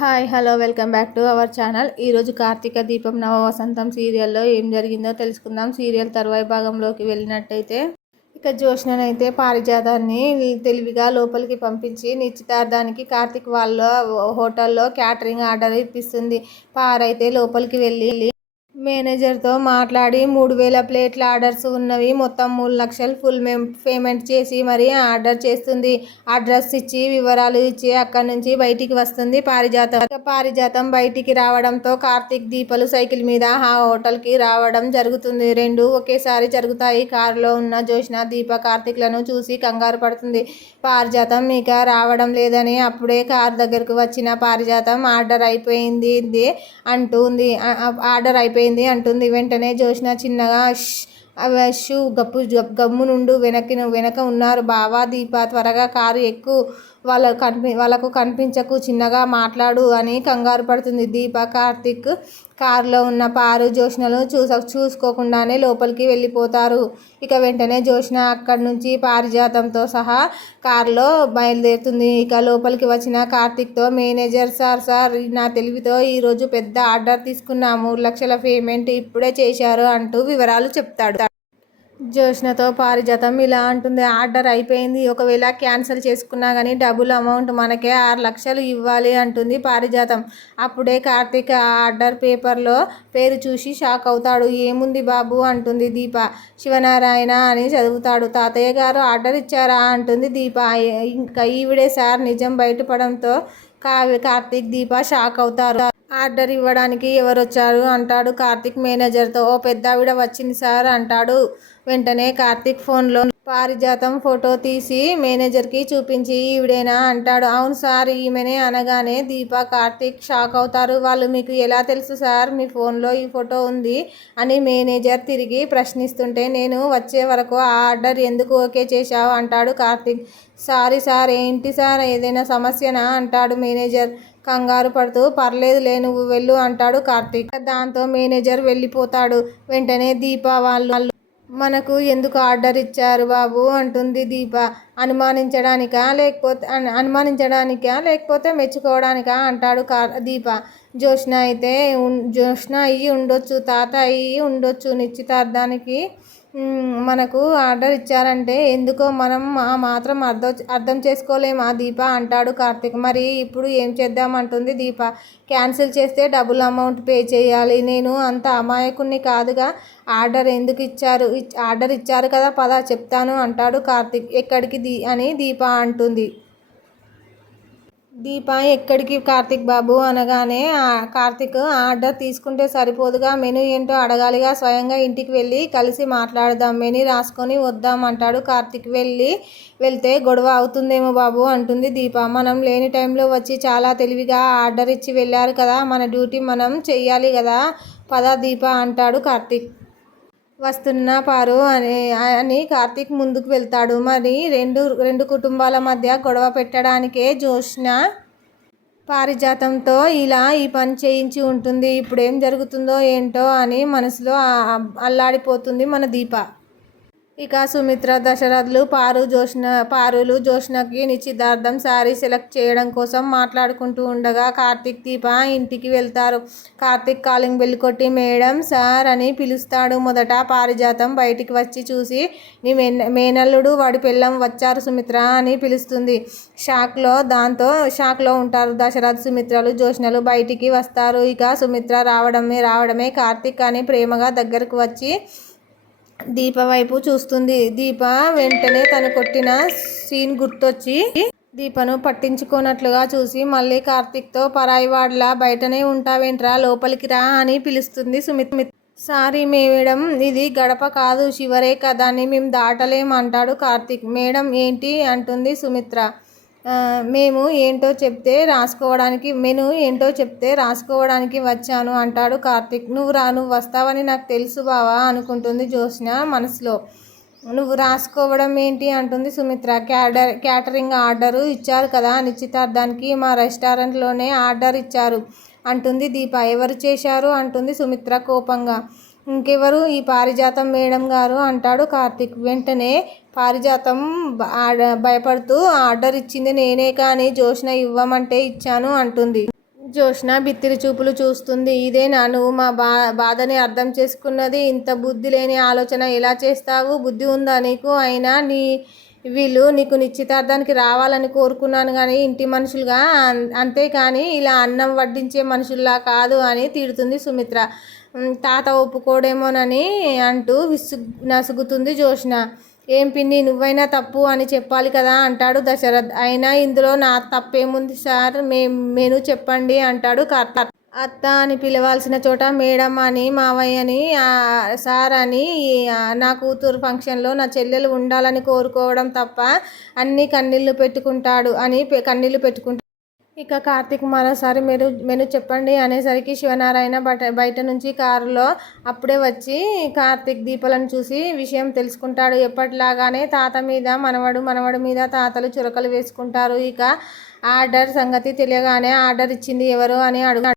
Hi hello welcome back to our channel. ఈరోజు కార్తీక దీపం నవ వసంతం సీరియల్లో ఏం జరిగిందో తెలుసుకుందాం. సీరియల్ తర్వాయి భాగంలోకి వెళ్ళినట్టయితే ఇక జ్యోత్స్ననైతే పారిజాతాన్ని తెలివిగా లోపలికి పంపించి నిశ్చితార్థానికి కార్తీక్ వాళ్ళ హోటల్లో క్యాటరింగ్ ఆర్డర్ ఇప్పిస్తుంది. పారైతే లోపలికి వెళ్ళి మేనేజర్తో మాట్లాడి 3000 ప్లేట్ల ఆర్డర్స్ ఉన్నవి, మొత్తం 3 లక్షలు ఫుల్ పేమెంట్ చేసి మరీ ఆర్డర్ చేస్తుంది. అడ్రస్ ఇచ్చి వివరాలు ఇచ్చి అక్కడి నుంచి బయటికి వస్తుంది పారిజాతం బయటికి రావడంతో కార్తీక్ దీపలు సైకిల్ మీద ఆ హోటల్కి రావడం జరుగుతుంది. రెండు ఒకేసారి జరుగుతాయి. కారులో ఉన్న జ్యోత్స్న దీప కార్తీక్లను చూసి కంగారు పడుతుంది. పారిజాతం ఇక రావడం లేదని అప్పుడే కారు దగ్గరకు వచ్చిన పారిజాతం ఆర్డర్ అయిపోయింది అంటుంది. వెంటనే జ్యోత్స్న చిన్నగా షూ గమ్ము నుండు వెనక ఉన్నారు బావా, దీప త్వరగా కారు ఎక్కు, వాళ్ళకు కనిపించకు, చిన్నగా మాట్లాడు అని కంగారు పడుతుంది దీప. కార్తీక్ కారులో ఉన్న పారు జ్యోత్స్నలు చూసుకోకుండానే లోపలికి వెళ్ళిపోతారు. ఇక వెంటనే జ్యోత్స్న అక్కడి నుంచి పారిజాతంతో సహా కారులో బయలుదేరుతుంది. ఇక లోపలికి వచ్చిన కార్తీక్తో మేనేజర్ సార్ నా తెలివితో ఈరోజు పెద్ద ఆర్డర్ తీసుకున్నా, 3 లక్షల పేమెంట్ ఇప్పుడే చేశారు అంటూ వివరాలు చెప్తాడు. జ్యోత్స్నతో పారిజాతం ఇలా అంటుంది, ఆర్డర్ అయిపోయింది, ఒకవేళ క్యాన్సిల్ చేసుకున్నా కానీ డబుల్ అమౌంట్ మనకే 6 లక్షలు ఇవ్వాలి అంటుంది పారిజాతం. అప్పుడే కార్తీక్ ఆర్డర్ పేపర్లో పేరు చూసి షాక్ అవుతాడు. ఏముంది బాబు అంటుంది దీప. శివనారాయణ అని చదువుతాడు. తాతయ్య గారు ఆర్డర్ ఇచ్చారా అంటుంది దీప. ఇంకా ఈవిడే సార్. నిజం బయటపడంతో కార్తీక్ దీప షాక్ అవుతారు. ఆర్డర్ ఇవ్వడానికి ఎవరొచ్చారు అంటాడు కార్తీక్ మేనేజర్తో. ఓ పెద్దావిడ వచ్చింది సార్ అంటాడు. వెంటనే కార్తీక్ ఫోన్లో పారిజాతం ఫోటో తీసి మేనేజర్కి చూపించి ఈవిడేనా అంటాడు. అవును సార్ ఈమెనే అనగానే దీప కార్తీక్ షాక్ అవుతారు. వాళ్ళు మీకు ఎలా తెలుసు సార్, మీ ఫోన్లో ఈ ఫోటో ఉంది అని మేనేజర్ తిరిగి ప్రశ్నిస్తుంటే, నేను వచ్చే వరకు ఆ ఆర్డర్ ఎందుకు ఓకే చేశావు అంటాడు కార్తీక్. Sorry sir. ఏంటి సార్, ఏదైనా సమస్యనా అంటాడు మేనేజర్ కంగారు పడుతూ. పర్లేదులే నువ్వు వెళ్ళు అంటాడు కార్తీక్. దాంతో మేనేజర్ వెళ్ళిపోతాడు. వెంటనే దీప వాళ్ళు మనకు ఎందుకు ఆర్డర్ ఇచ్చారు బాబు అంటుంది దీప. అనుమానించడానికా లేకపోతే మెచ్చుకోవడానికా అంటాడు దీప. జ్యోత్స్న అయ్యి ఉండొచ్చు, తాత అయ్యి ఉండొచ్చు, నిశ్చితార్థానికి మనకు ఆర్డర్ ఇచ్చారంటే ఎందుకో మనం ఆ మాత్రం అర్థం చేసుకోలేమా దీప అంటాడు కార్తీక్. మరి ఇప్పుడు ఏం చేద్దాం అంటుంది దీప. క్యాన్సిల్ చేస్తే డబుల్ అమౌంట్ పే చేయాలి. నేను అంత అమాయకుణ్ణి కాదుగా. ఆర్డర్ ఇచ్చారు కదా, పద చెప్తాను అంటాడు కార్తీక్. ఎక్కడికి అని దీప అంటుంది. దీప ఎక్కడికి కార్తీక్ బాబు అనగానే కార్తీక్ ఆర్డర్ తీసుకుంటే సరిపోదుగా, మెనూ ఏంటో అడగాలిగా, స్వయంగా ఇంటికి వెళ్ళి కలిసి మాట్లాడదాం, మెనూ రాసుకొని వద్దాం అంటాడు కార్తీక్. వెళ్తే గొడవ అవుతుందేమో బాబు అంటుంది దీప. మనం లేని టైంలో వచ్చి చాలా తెలివిగా ఆర్డర్ ఇచ్చి వెళ్ళారు కదా, మన డ్యూటీ మనం చెయ్యాలి కదా, పద దీప అంటాడు కార్తీక్. వస్తున్నా పారు అని కార్తీక్ ముందుకు వెళ్తాడు. మరి రెండు కుటుంబాల మధ్య గొడవ పెట్టడానికే జ్యోత్స్న పారిజాతంతో ఇలా ఈ పని చేయించి ఉంటుంది. ఇప్పుడు ఏం జరుగుతుందో ఏంటో అని మనసులో అల్లాడిపోతుంది మన దీప. ఇక సుమిత్ర, దశరథులు పారులు జ్యోత్స్నకి నిశ్చితార్థం శారీ సెలెక్ట్ చేయడం కోసం మాట్లాడుకుంటూ ఉండగా కార్తీక్, దీప ఇంటికి వెళ్తారు. కార్తీక్ కాలింగ్ బెల్ కొట్టి మేడం సార్ అని పిలుస్తాడు. మొదట పారిజాతం బయటికి వచ్చి చూసి, నీ మేనల్లుడు వాడి పెళ్ళం వచ్చారు సుమిత్ర అని పిలుస్తుంది. షాక్లో ఉంటారు దశరథ్, సుమిత్రలు. జ్యోత్స్నలు బయటికి వస్తారు. ఇక సుమిత్ర రావడమే కార్తీక్ అని ప్రేమగా దగ్గరకు వచ్చి దీప వైపు చూస్తుంది. దీప వెంటనే తను కొట్టిన సీన్ గుర్తొచ్చి దీపను పట్టించుకోనట్లుగా చూసి మళ్ళీ కార్తీక్తో, పరాయి వాడ్లా బయటనే ఉంటావేంట్రా, లోపలికి రా అని పిలుస్తుంది సుమిత్ర. సారీ మేడం, ఇది గడప కాదు, శివరేఖ, దాన్ని మేము దాటలేం అంటాడు కార్తీక్. మేడం ఏంటి అంటుంది సుమిత్ర. మెనూ ఏంటో చెప్తే రాసుకోవడానికి వచ్చాను అంటాడు కార్తీక్. నువ్వు వస్తావని నాకు తెలుసు బావా అనుకుంటుంది జ్యోత్స్న మనసులో. నువ్వు రాసుకోవడం ఏంటి అంటుంది సుమిత్ర. క్యాటరింగ్ ఆర్డరు ఇచ్చారు కదా నిశ్చితార్థానికి, మా రెస్టారెంట్లోనే ఆర్డర్ ఇచ్చారు అంటుంది దీప. ఎవరు చేశారు అంటుంది సుమిత్ర కోపంగా. ఇంకెవరు, ఈ పారిజాతం మేడం గారు అంటాడు కార్తీక్. వెంటనే పారిజాతం భయపడుతూ, ఆర్డర్ ఇచ్చింది నేనే కానీ జ్యోత్స్న ఇవ్వమంటే ఇచ్చాను అంటుంది. జోష్న బిత్తిరి చూపులు చూస్తుంది. ఇదేనా నువ్వు మా బాధని అర్థం చేసుకున్నది? ఇంత బుద్ధి లేని ఆలోచన ఎలా చేస్తావు? బుద్ధి ఉందా నీకు? అయినా వీళ్ళు నీకు నిశ్చితార్థానికి రావాలని కోరుకున్నాను కానీ ఇంటి మనుషులుగా, అంతేకాని ఇలా అన్నం వడ్డించే మనుషుల్లా కాదు అని తిడుతుంది సుమిత్ర. తాత ఒప్పుకోడేమోనని అంటూ నసుగుతుంది జోష్న. ఏం పిన్ని, నువ్వైనా తప్పు అని చెప్పాలి కదా అంటాడు దశరథ్. అయినా ఇందులో నా తప్పేముంది సార్, మెను చెప్పండి అంటాడు కార్తీక్. అత్త అని పిలవాల్సిన చోట మేడం అని, మావయ్యని సార్ అని, నా కూతురు ఫంక్షన్లో నా చెల్లెలు ఉండాలని కోరుకోవడం తప్ప అన్నీ కన్నీళ్లు పెట్టుకుంటాడు అని కన్నీళ్లు పెట్టుకుంటాడు. ఇక కార్తీక్ మరోసారి మెను చెప్పండి అనేసరికి శివనారాయణ బయట నుంచి కారులో అప్పుడే వచ్చి కార్తీక్ దీపాలను చూసి విషయం తెలుసుకుంటాడు. ఎప్పటిలాగానే తాత మీద మనవడు మీద తాతలు చురకలు వేసుకుంటారు. ఇక ఆర్డర్ సంగతి తెలియగానే ఆర్డర్ ఇచ్చింది ఎవరు అని అడుగుతాడు.